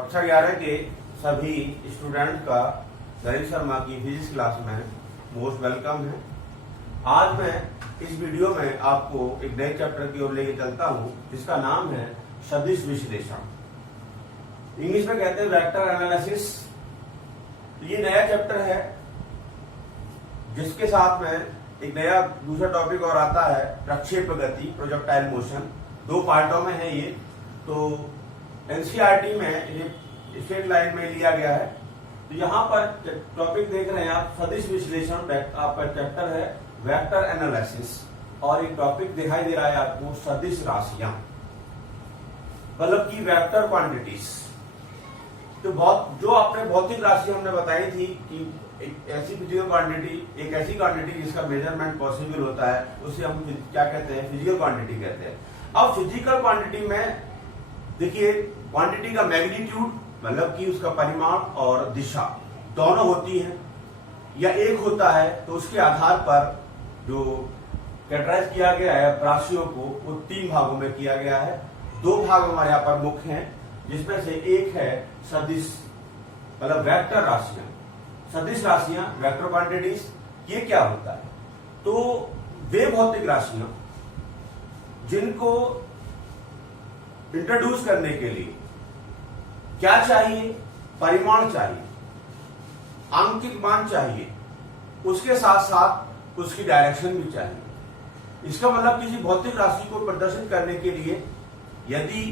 कक्षा 11 के सभी स्टूडेंट का गणेश शर्मा की फिजिक्स क्लास में मोस्ट वेलकम है। आज मैं इस वीडियो में आपको एक नए चैप्टर की ओर लेके चलता हूं जिसका नाम है सदिश विश्लेषण। इंग्लिश में कहते हैं वेक्टर एनालिसिस। ये नया चैप्टर है जिसके साथ में एक नया दूसरा टॉपिक और आता है प्रक्षेप गति, प्रोजेक्टाइल मोशन। दो पार्टों में है ये। तो एनसीईआरटी में ये स्ट्रेट लाइन में लिया गया है। तो यहाँ पर टॉपिक देख रहे हैं आप सदिश विश्लेषण। आपका चैप्टर है वेक्टर एनालिसिस और एक टॉपिक दिखाई दे रहा है आपको सदिश राशियां, मतलब की वेक्टर क्वांटिटीज। तो जो आपने भौतिक राशि हमने बताई थी कि एक ऐसी फिजिकल क्वांटिटी, एक ऐसी क्वांटिटी जिसका मेजरमेंट पॉसिबल होता है, उसे हम क्या कहते हैं, फिजिकल क्वांटिटी कहते हैं। अब फिजिकल क्वांटिटी में देखिए क्वांटिटी का मैग्नीट्यूड मतलब कि उसका परिमाण और दिशा दोनों होती है या एक होता है। तो उसके आधार पर जो कैटेगराइज किया गया है राशियों को वो 3 भागों में किया गया है। 2 भाग हमारे यहाँ पर मुख्य हैं जिसमें से एक है सदिश मतलब वेक्टर राशियां। सदिश राशियां वेक्टर क्वांटिटीज, ये क्या होता है? तो वे भौतिक राशियां जिनको इंट्रोड्यूस करने के लिए क्या चाहिए? परिमाण चाहिए, आंकिक मान चाहिए, उसके साथ साथ उसकी डायरेक्शन भी चाहिए। इसका मतलब किसी भौतिक राशि को प्रदर्शित करने के लिए यदि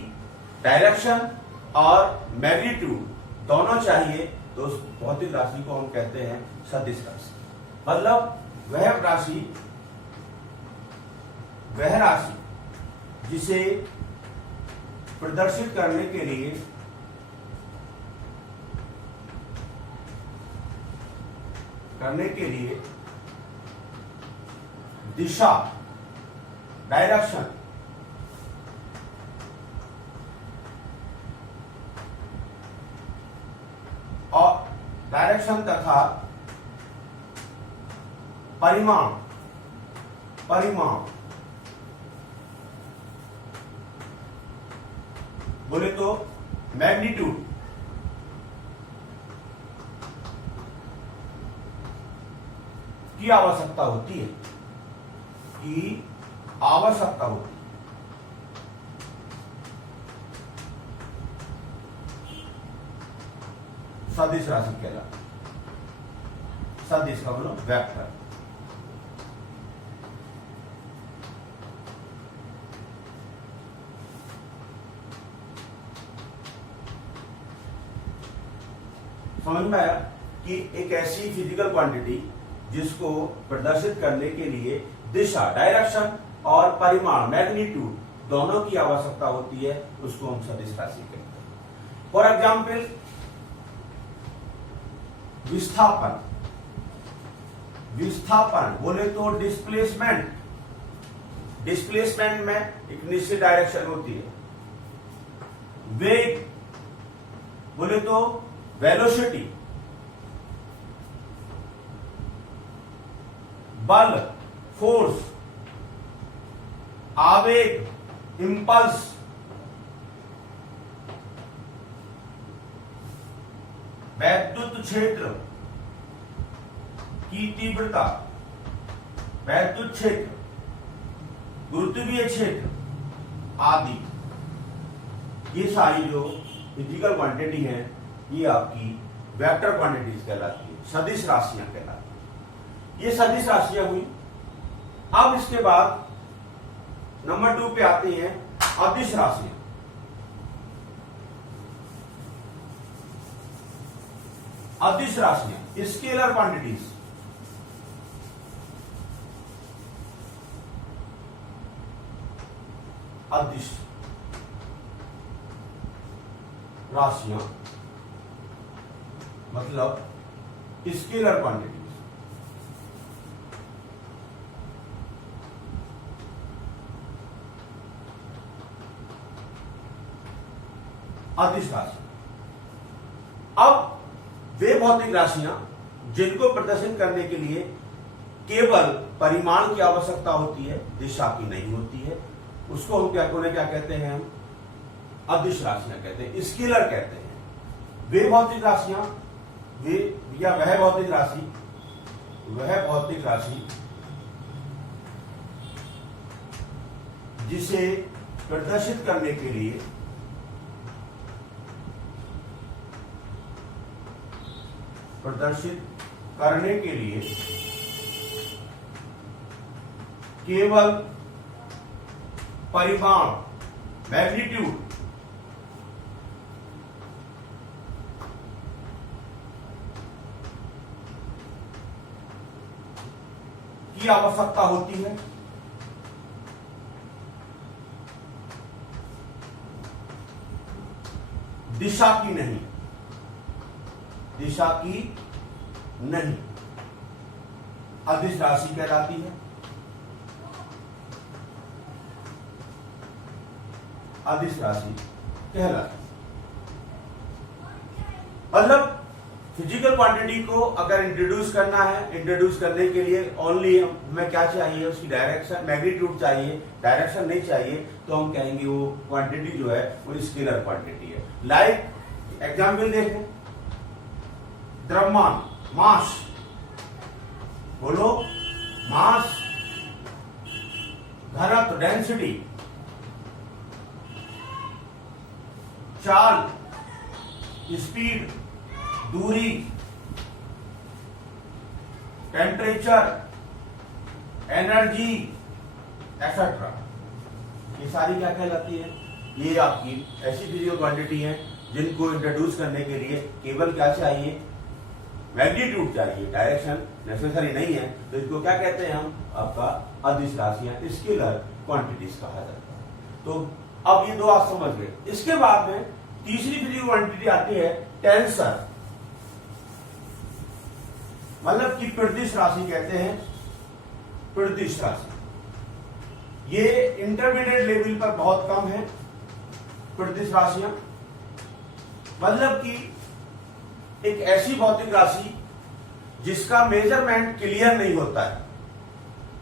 डायरेक्शन और मैग्नीट्यूड दोनों चाहिए तो उस भौतिक राशि को हम कहते हैं सदिश राशि। मतलब वह राशि जिसे प्रदर्शित करने के लिए दिशा, डायरेक्शन तथा परिमाण बोले तो मैग्नीट्यूड की आवश्यकता होती है सदिश राशि कहलाती है। सदिश का मतलब वेक्टर। समझ में आया कि एक ऐसी फिजिकल क्वांटिटी जिसको प्रदर्शित करने के लिए दिशा, डायरेक्शन और परिमाण, मैग्नीट्यूड दोनों की आवश्यकता होती है, उसको हम सदिश राशि कहते हैं। फॉर एग्जाम्पल विस्थापन बोले तो डिस्प्लेसमेंट में एक निश्चित डायरेक्शन होती है। वेग बोले तो वेलोसिटी, बल, फोर्स, आवेग, इंपल्स, वैद्युत क्षेत्र की तीव्रता, वैद्युत क्षेत्र, गुरुत्वीय क्षेत्र आदि, ये सारी जो फिजिकल क्वांटिटी है ये आपकी वेक्टर क्वांटिटीज कहलाती है, सदिश राशियां कहलाती है। ये सदिश राशियां हुई। अब इसके बाद नंबर 2 पे आती हैं अदिश राशियां। अदिश राशियां स्केलर क्वांटिटीज। अदिश राशियां मतलब स्केलर क्वांटिटीज। अदिश राशि। अब वे भौतिक राशियां जिनको प्रदर्शित करने के लिए केवल परिमाण की आवश्यकता होती है, दिशा की नहीं होती है, उसको हम क्या कहते हैं? हम अदिश राशियां कहते हैं, स्केलर कहते हैं। वे भौतिक राशियां, वे या वह भौतिक राशि जिसे प्रदर्शित करने के लिए केवल परिमाण मैग्नीट्यूड की आवश्यकता होती है, दिशा की नहीं, अदिश राशि कहलाती है। अदिश राशि कहलाती है। मतलब फिजिकल क्वांटिटी को अगर इंट्रोड्यूस करना है, इंट्रोड्यूस करने के लिए ओनली हमें क्या चाहिए, उसकी डायरेक्शन, मैग्नीट्यूड चाहिए, डायरेक्शन नहीं चाहिए, तो हम कहेंगे वो क्वांटिटी जो है वो स्केलर क्वांटिटी है। लाइक एग्जाम्पल देखें, द्रव्यमान, मास, बोलो, मास, घनत्व, डेंसिटी, चाल, स्पीड, दूरी, टेम्परेचर, एनर्जी एक्सेट्रा, ये सारी क्या कहलाती है? ये आपकी ऐसी फिजिकल क्वांटिटी है जिनको इंट्रोड्यूस करने के लिए केवल क्या चाहिए, मैग्नीट्यूड चाहिए, डायरेक्शन नेसेसरी नहीं है, तो इसको क्या कहते हैं हम? आपका अदिश राशियां, स्केलर क्वांटिटीज कहा जाता है। तो अब ये दो आप समझ गए। इसके बाद में तीसरी फिजिकल क्वांटिटी आती है टेंसर, मतलब कि प्रतिश राशि कहते हैं, प्रतिश राशि। ये इंटरमीडिएट लेवल पर बहुत कम है प्रतिश राशियां, मतलब कि एक ऐसी भौतिक राशि जिसका मेजरमेंट क्लियर नहीं होता है,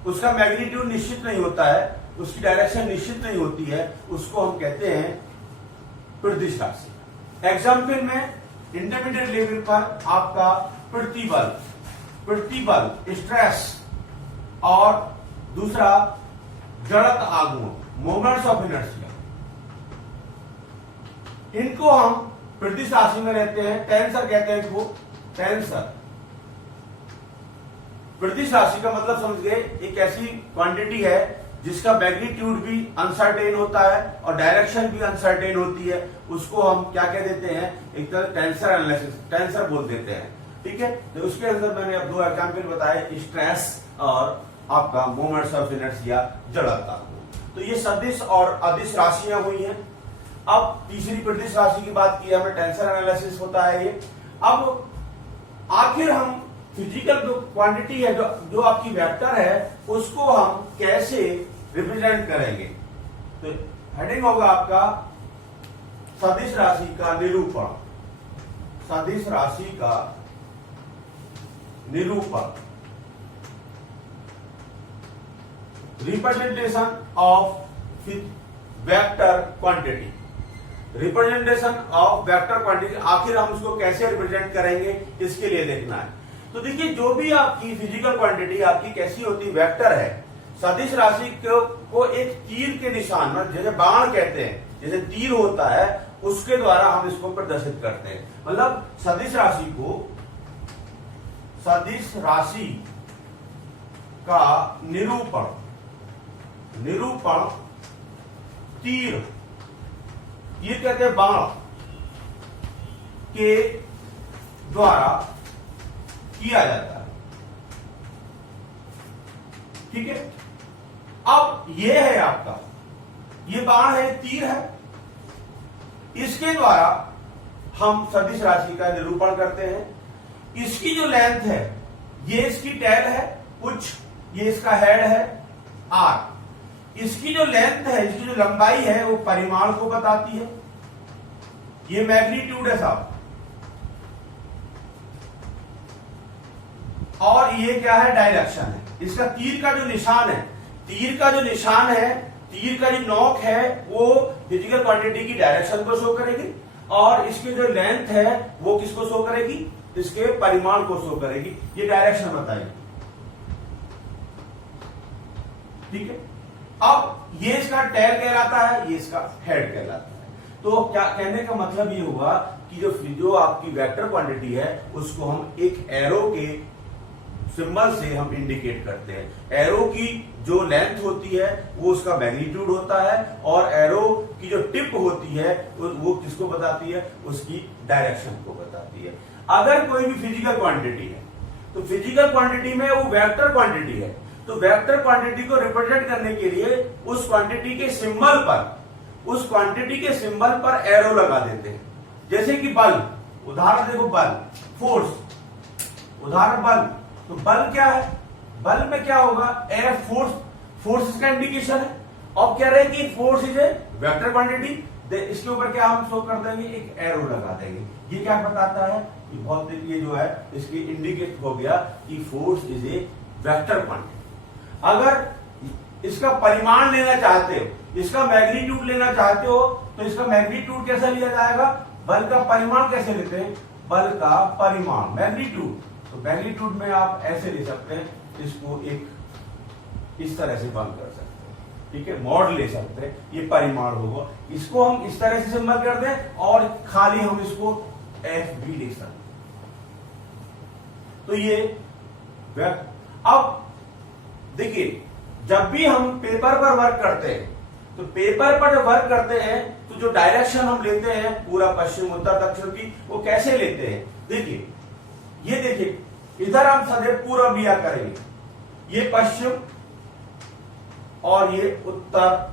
उसका मैग्नीट्यूड निश्चित नहीं होता है, उसकी डायरेक्शन निश्चित नहीं होती है, उसको हम कहते हैं प्रतिश राशि। एग्जाम्पल में इंटरमीडिएट लेवल पर आपका प्रतिबल, स्ट्रेस, और दूसरा जड़त आगमन, मोमेंट्स ऑफ इनर्शिया, इनको हम प्रतिश राशि में रहते हैं, टेंसर कहते हैं इसको, टेंसर। प्रतिश राशि का मतलब समझ गए, एक ऐसी क्वांटिटी है जिसका मैग्नीट्यूड भी अनसर्टेन होता है और डायरेक्शन भी अनसर्टेन होती है, उसको हम क्या कह देते हैं? एक तरह टेंसर एनालिसिस, टेंसर बोल देते हैं। ठीक है, तो उसके अंदर मैंने अब दो एग्जाम्पल बताए, स्ट्रेस और आपका मोमेंट्स ऑफ इनर्शिया, जड़ता। तो ये सदिश और अदिश राशियां हुई हैं। अब तीसरी प्रतिश राशि की बात की, हमें टेंसर एनालिसिस होता है ये। अब आखिर हम फिजिकल जो क्वांटिटी है, जो आपकी वेक्टर है, उसको हम कैसे रिप्रेजेंट करेंगे? तो हेडिंग होगा आपका सदिश राशि का निरूपण, सदिश राशि का निरूपण, representation of vector quantity, representation of vector quantity. आखिर हम उसको कैसे रिप्रेजेंट करेंगे, इसके लिए देखना है। तो देखिए, जो भी आपकी फिजिकल क्वांटिटी आपकी कैसी होती, वेक्टर है। सदिश राशि को एक तीर के निशान, मतलब जैसे बाण कहते हैं, जैसे तीर होता है, उसके द्वारा हम इसको प्रदर्शित करते हैं। मतलब सदिश राशि को, सदिश राशि का निरूपण तीर कहते हैं बाण के द्वारा किया जाता है। ठीक है, अब ये है आपका, ये बाण है, तीर है, इसके द्वारा हम सदिश राशि का निरूपण करते हैं। इसकी जो लेंथ है, ये इसकी टेल है, कुछ ये इसका हेड है, आर। इसकी जो लेंथ है, इसकी जो लंबाई है, वो परिमाण को बताती है। ये मैग्नीट्यूड है साहब, और ये क्या है? डायरेक्शन है। इसका तीर का जो निशान है, तीर का जो निशान है, तीर का जो नोक है, वो फिजिकल क्वांटिटी की डायरेक्शन को शो करेगी, और इसकी जो लेंथ है वो किसको शो करेगी, इसके परिमाण को शो करेगी, ये डायरेक्शन बताएगी। ठीक है, अब ये इसका टेल कहलाता है, ये इसका हेड कहलाता है। तो क्या कहने का मतलब ये हुआ कि जो आपकी वेक्टर क्वांटिटी है उसको हम एक एरो के सिंबल से हम इंडिकेट करते हैं। एरो की जो लेंथ होती है वो उसका मैग्नीट्यूड होता है, और एरो की जो टिप होती है वो किसको बताती है, उसकी डायरेक्शन को बताती है। अगर कोई भी फिजिकल क्वांटिटी है तो फिजिकल क्वांटिटी में वो वेक्टर क्वांटिटी है, तो वेक्टर क्वांटिटी को रिप्रेजेंट करने के लिए उस क्वांटिटी के सिंबल पर एरो लगा देते हैं। जैसे कि बल, उदाहरण देखो, बल, फोर्स, उदाहरण बल, तो बल क्या है, बल में क्या होगा, एफ फोर्स इसका इंडिकेशन है। अब कह रहे हैं कि force is a vector quantity, इसके ऊपर क्या हम शो कर देंगे, एक एरो लगा देंगे। ये क्या बताता है कि बहुत ये जो है इसकी इंडिकेट हो गया कि force is a vector quantity. अगर इसका परिमाण लेना चाहते हो, इसका मैग्नीट्यूड लेना चाहते हो, तो इसका मैग्नीट्यूड कैसे लिया जाएगा, बल का परिमाण कैसे लेते हैं, बल का परिमाण मैग्नीट्यूड। तो मैग्नीट्यूड में आप ऐसे ले सकते हैं, इसको एक इस तरह से बंद कर सकते हैं, ठीक है, मॉड ले सकते हैं, ये परिमाण होगा। इसको हम इस तरह से सिंबल कर दें और खाली हम इसको एफ भी लिख सकते हैं। तो ये अब देखिए, जब भी हम पेपर पर वर्क करते हैं, तो पेपर पर जब वर्क करते हैं तो जो डायरेक्शन हम लेते हैं पूरा पश्चिम उत्तर दक्षिण की, वो कैसे लेते हैं, देखिए, ये देखिए, इधर हम सदैव पूर्व लिया करेंगे, ये पश्चिम और ये उत्तर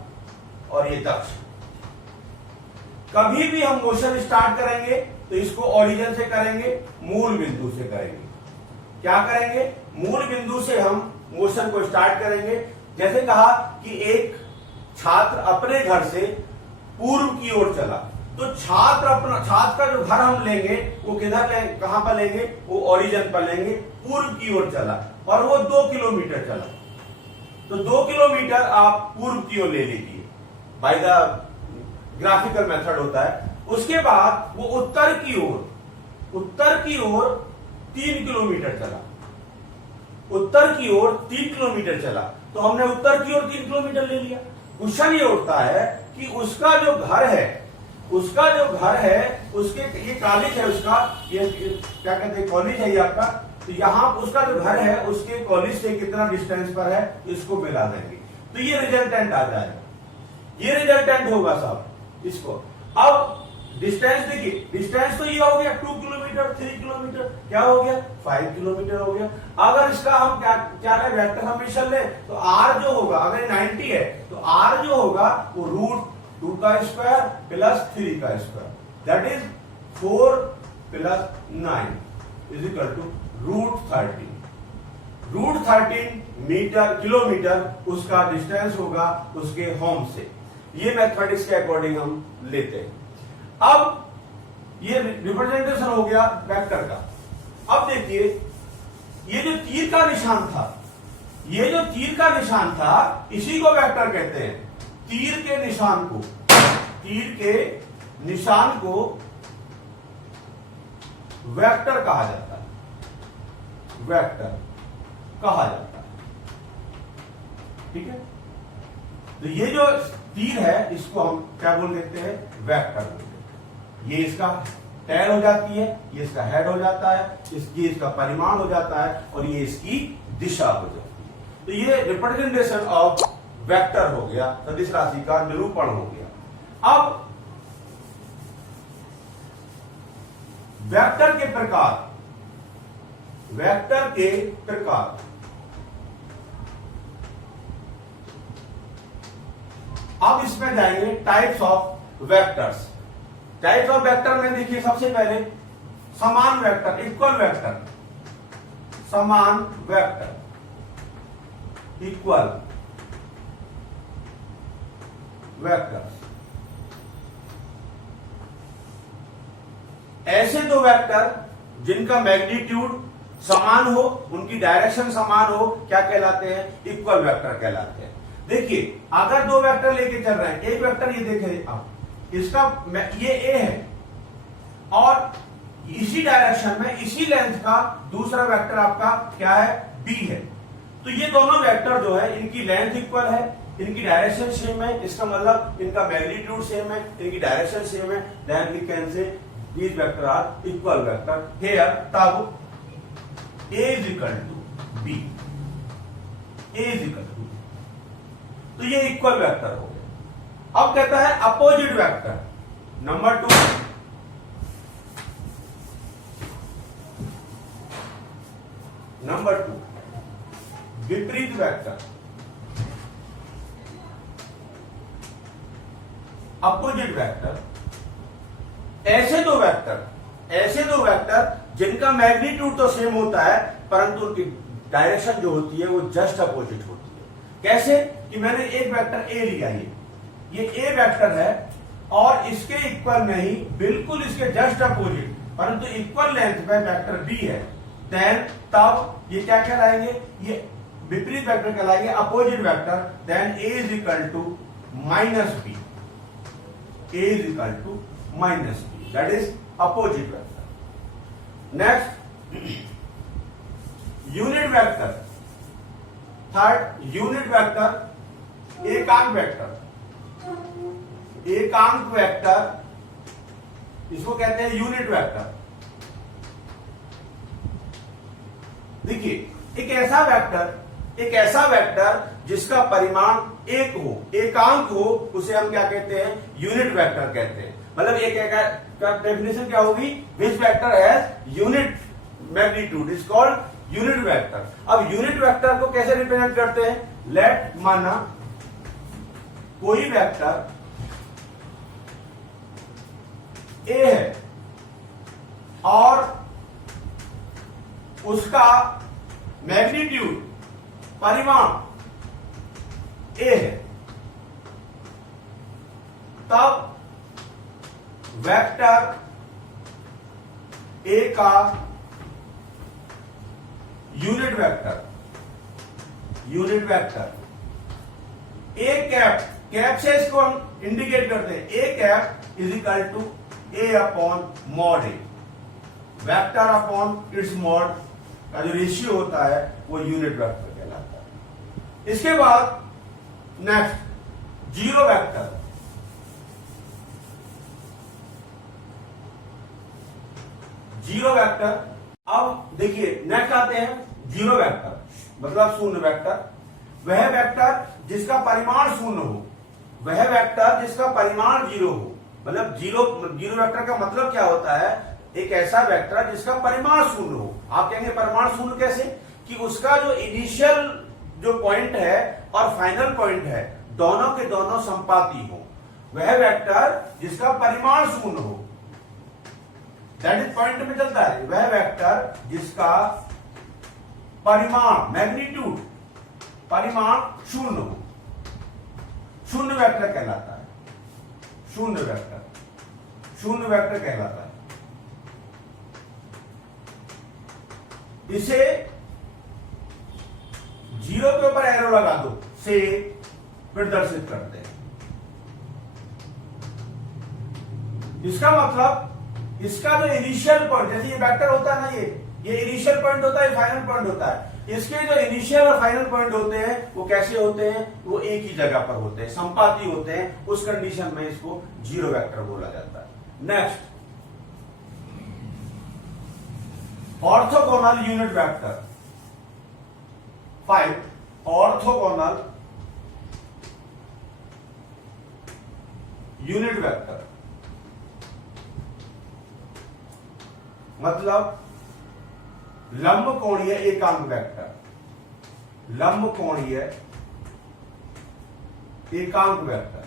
और ये दक्षिण। कभी भी हम मोशन स्टार्ट करेंगे तो इसको ओरिजिन से करेंगे, मूल बिंदु से करेंगे। क्या करेंगे, मूल बिंदु से हम मोशन को स्टार्ट करेंगे। जैसे कहा कि एक छात्र अपने घर से पूर्व की ओर चला, तो छात्र का जो घर हम लेंगे वो किधर लेंगे, कहां पर लेंगे, वो ओरिजिन पर लेंगे, पूर्व की ओर चला और वो 2 किलोमीटर चला, तो 2 किलोमीटर आप पूर्व की ओर ले लीजिए, बाय द ग्राफिकल मेथड होता है। उसके बाद वो उत्तर की ओर 3 किलोमीटर चला, उत्तर की ओर 3 किलोमीटर चला, तो हमने उत्तर की ओर 3 किलोमीटर ले लिया। क्वेश्चन ये उठता है कि उसका जो घर है उसके, ये कॉलेज है उसका, ये क्या कहते हैं, कॉलेज है ये आपका, तो यहां उसका जो घर है उसके कॉलेज से कितना डिस्टेंस पर है, इसको मिला देंगे, तो ये रिजल्टेंट आ जाएगा, ये रिजल्टेंट होगा साहब इसको। अब डिस्टेंस देखिए, डिस्टेंस तो ये हो गया 2 किलोमीटर, 3 किलोमीटर, क्या हो गया, 5 किलोमीटर हो गया। अगर इसका हम क्या वेक्टर समेशन ले, तो r जो होगा, अगर 90 है तो r जो होगा वो √2 का स्क्वायर प्लस 3 का square, that is 4 plus 9 is equal to √13। √13 kilometre उसका डिस्टेंस होगा उसके होम से। ये मैथमेटिक्स के अकॉर्डिंग हम लेते हैं। अब ये रिप्रेजेंटेशन हो गया वेक्टर का। अब देखिए, ये जो तीर का निशान था, इसी को वेक्टर कहते हैं। तीर के निशान को वेक्टर कहा जाता है, ठीक है। तो ये जो तीर है इसको हम क्या बोल देते हैं, वेक्टर बोल देते हैं। ये इसका टेल हो जाती है, ये इसका हेड हो जाता है, ये इसका परिमाण हो जाता है, और ये इसकी दिशा हो जाती है। तो ये रिप्रेजेंटेशन ऑफ वेक्टर हो गया, सदिश राशि का निरूपण हो गया। अब वेक्टर के प्रकार, अब इसमें जाएंगे types of vectors. Types of vector में देखिए, सबसे पहले समान वेक्टर, इक्वल वेक्टर, समान वेक्टर, इक्वल वेक्टर। ऐसे दो वेक्टर जिनका मैग्नीट्यूड समान हो, उनकी डायरेक्शन समान हो, क्या कहलाते हैं, इक्वल वेक्टर कहलाते हैं। देखिए, अगर दो वेक्टर लेके चल रहे हैं, एक वेक्टर ये देखें आप, इसका ये ए है, और इसी डायरेक्शन में इसी लेंथ का दूसरा वेक्टर आपका क्या है, b है। तो ये दोनों वेक्टर जो है इनकी लेंथ इक्वल है, इनकी डायरेक्शन सेम है, इसका मतलब इनका मैग्नीट्यूड सेम है, इनकी डायरेक्शन सेम है, then we can say these vector are equal vector here. तब a is equal to b, a is equal to, तो ये इक्वल वेक्टर हो गया। अब कहता है अपोजिट वेक्टर नंबर 2, नंबर 2 विपरीत वेक्टर, अपोजिट वेक्टर, ऐसे दो वेक्टर जिनका मैग्नीट्यूड तो सेम होता है परंतु उनकी डायरेक्शन जो होती है वो जस्ट अपोजिट होती है। कैसे कि मैंने एक वेक्टर ए लिया, ये ए वेक्टर है और इसके इक्वल नहीं, बिल्कुल इसके जस्ट अपोजिट परंतु इक्वल लेंथ पे वेक्टर बी है, देन तब ये क्या कहलाएंगे, ये विपरीत वेक्टर कहलाएंगे, opposite vector. Then A is equal to minus B, A is equal to minus B, that is opposite vector. Next unit vector, third unit vector, एकांक वेक्टर, एकांक वेक्टर इसको कहते हैं यूनिट वेक्टर। देखिए एक ऐसा वेक्टर जिसका परिमाण एक हो, एकांक हो, उसे हम क्या कहते हैं, यूनिट वेक्टर कहते हैं। मतलब एक का डेफिनेशन क्या होगी, which vector has unit magnitude is called unit vector. अब यूनिट वेक्टर को कैसे रिप्रेजेंट करते हैं, लेट माना कोई वेक्टर ए है और उसका मैग्नीट्यूड परिमाण ए है, तब वेक्टर ए का यूनिट वेक्टर ए कैप से इसको हम इंडिकेट करते हैं, A cap is equal to A upon mod A, vector upon its mod का जो रेशियो होता है वो यूनिट वेक्टर कहलाता है। इसके बाद next zero vector, zero vector. अब देखिए नेक्स्ट आते हैं जीरो वेक्टर, मतलब शून्य वेक्टर। वह वेक्टर जिसका परिमाण शून्य हो, वह वेक्टर जिसका परिमाण जीरो हो। मतलब जीरो वेक्टर का मतलब क्या होता है, एक ऐसा वेक्टर जिसका परिमाण शून्य हो। आप कहेंगे परिमाण शून्य कैसे, कि उसका जो इनिशियल जो पॉइंट है और फाइनल पॉइंट है दोनों के दोनों संपाती हो, वह वेक्टर जिसका परिमाण शून्य हो, दैट इज पॉइंट में चलता है, वह वेक्टर जिसका परिमाण मैग्नीट्यूड परिमाण शून्य हो, शून्य वेक्टर कहलाता है, शून्य वेक्टर कहलाता है। इसे जीरो के ऊपर एरो लगा दो से प्रदर्शित करते हैं। इसका मतलब इसका जो इनिशियल पॉइंट, जैसे ये वेक्टर होता है ना, ये इनिशियल पॉइंट होता है, फाइनल पॉइंट होता है। इसके जो इनिशियल और फाइनल पॉइंट होते हैं वो कैसे होते हैं, वो एक ही जगह पर होते हैं, संपाती होते हैं। उस कंडीशन में इसको जीरो वेक्टर बोला जाता है। Next orthogonal unit vector, 5 orthogonal unit vector मतलब लंबकोणीय एकांक वेक्टर, लंबकोणीय एकांक वेक्टर।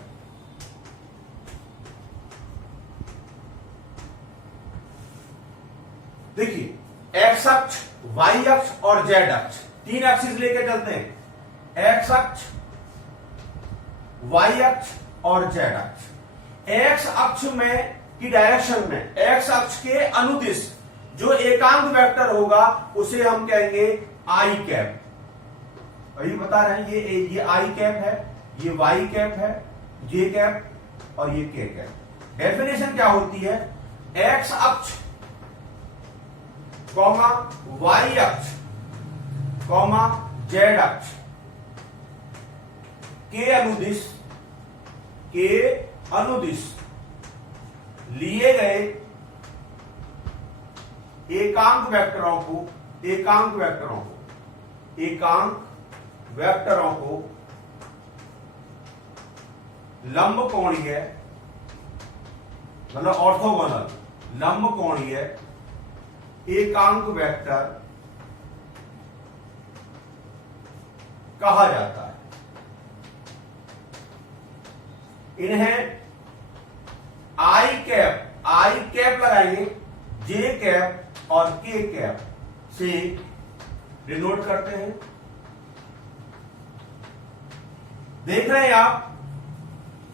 देखिए एक्स अक्ष, वाई अक्ष और जेड अक्ष, 3 एक्सिस लेके चलते हैं। एक्स अक्ष, वाई अक्ष और जेड अक्ष। एक्स अक्ष में की डायरेक्शन में, एक्स अक्ष के अनुदिश जो एकांक वेक्टर होगा उसे हम कहेंगे आई कैप। वही बता रहे हैं, ये आई कैप है, ये वाई कैप है, जे कैप और ये के कैप। डेफिनेशन क्या होती है, एक्स अक्ष कॉमा वाई अक्ष कॉमा जेड अक्ष के अनुदिश लिए गए एकांक वेक्टरों को लंब कोणीय मतलब ऑर्थोगोनल लंब कोणीय एकांक वेक्टर कहा जाता है। इन्हें आई कैप लगाएंगे, जे कैप और के कैप से डिनोट करते हैं। देख रहे हैं आप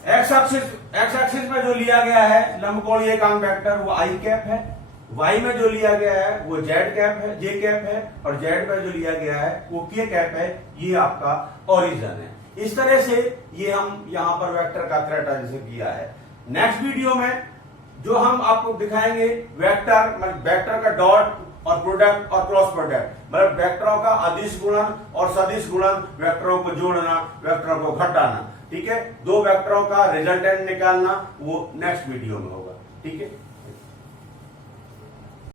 एक्स एक्सिस में जो लिया गया है लंबकोणीय एकांक वेक्टर वो आई कैप है, वाई में जो लिया गया है वो जेड कैप है, जे कैप है, और जेड में जो लिया गया है वो के कैप है। ये आपका ओरिजिन है। इस तरह से ये हम यहां पर वेक्टर का कैरेक्टराइजेशन किया है। नेक्स्ट वीडियो में जो हम आपको दिखाएंगे वेक्टर मतलब वेक्टर का डॉट और प्रोडक्ट और क्रॉस प्रोडक्ट मतलब वेक्टरों का अदिश गुणन और सदिश गुणन, वेक्टरों को जोड़ना, वेक्टरों को घटाना। ठीक है, दो वेक्टरों का रिजल्टेंट निकालना वो नेक्स्ट वीडियो में होगा। ठीक है।